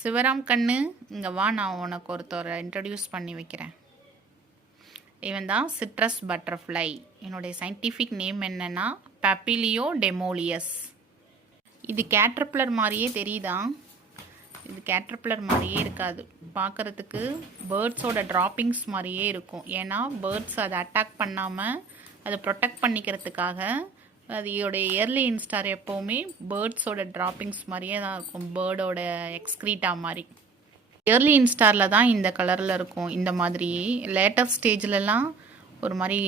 சிவராம் கண்ணு இங்கே வா நான் உனக்கு ஒருத்தரை இன்ட்ரடியூஸ் பண்ணி வைக்கிறேன். இவன் தான் சிட்ரஸ் பட்டர்ஃப்ளை என்னுடைய சயின்டிஃபிக் நேம் என்னென்னா பப்பிலியோ டெமோலியஸ் இது கேட்ரப்ளர் மாதிரியே தெரியுதா? இது கேட்ரப்ளர் மாதிரியே இருக்காது. பார்க்குறதுக்கு பேர்ட்ஸோட ட்ராப்பிங்ஸ் மாதிரியே இருக்கும். ஏன்னா பேர்ட்ஸ் அதை அட்டாக் பண்ணாமல் அதை ப்ரொடெக்ட் பண்ணிக்கிறதுக்காக அதோடைய இயர்லி இன்ஸ்டார் எப்போவுமே பேர்ட்ஸோட ட்ராப்பிங்ஸ் மாதிரியே தான் இருக்கும். பேர்டோட எக்ஸ்க்ரீட்டா மாதிரி. இயர்லி இன்ஸ்டாரில் தான் இந்த கலரில் இருக்கும். இந்த மாதிரி லேட்டர் ஸ்டேஜ்லலாம் ஒரு மாதிரி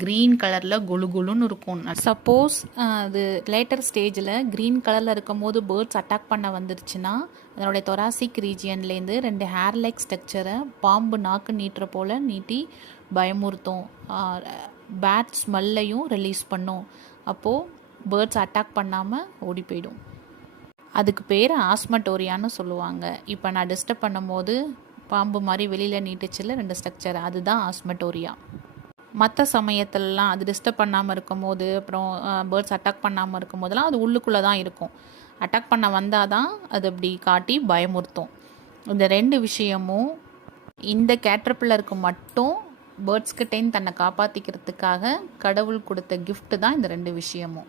க்ரீன் கலரில் குளு குளுன்னு இருக்கும். சப்போஸ் அது லேட்டர் ஸ்டேஜில் க்ரீன் கலரில் இருக்கும் போது பேர்ட்ஸ் அட்டாக் பண்ண வந்துருச்சுன்னா அதனுடைய தொராசிக் ரீஜியன்லேருந்து ரெண்டு ஹேர் லைக் ஸ்ட்ரக்சரை பாம்பு நாக்கு நீட்டுற போல் நீட்டி பயமுறுத்தும். பேட் ஸ்மெல்லையும் ரிலீஸ் பண்ணும். அப்போது பேர்ட்ஸ் அட்டாக் பண்ணாமல் ஓடி போயிடும். அதுக்கு பேர் ஆஸ்மட்டோரியான்னு சொல்லுவாங்க. இப்போ நான் டிஸ்டர்ப் பண்ணும்போது பாம்பு மாதிரி வெளியில் நீட்டுச்சில் ரெண்டு ஸ்ட்ரக்சர் அதுதான் ஆஸ்மட்டோரியா மற்ற சமயத்துலலாம் அது டிஸ்டர்ப் பண்ணாமல் இருக்கும் போது அப்புறம் பேர்ட்ஸ் அட்டாக் பண்ணாமல் இருக்கும் போதெல்லாம் அது உள்ளுக்குள்ளே தான் இருக்கும். அட்டாக் பண்ண வந்தால் தான் அது அப்படி காட்டி பயமுறுத்தும். இந்த ரெண்டு விஷயமும் இந்த கேட்டர்பில்லருக்கு மட்டும் பேர்ட்ஸ்கிட்டேன்னு தன்னை காப்பாற்றிக்கிறதுக்காக கடவுள் கொடுத்த கிஃப்ட்டு தான் இந்த ரெண்டு விஷயமும்.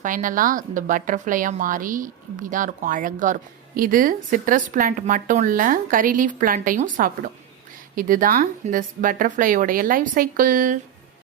ஃபைனலாக இந்த பட்டர்ஃப்ளையாக மாறி இப்படி தான் இருக்கும் அழகாக இருக்கும். இது சிட்ரஸ் பிளான்ட் மட்டும் இல்லை கரி லீஃப் பிளான்ட்டையும் சாப்பிடும். இதுதான் இந்த பட்டர்ஃப்ளையோடைய லைஃப் சைக்கிள்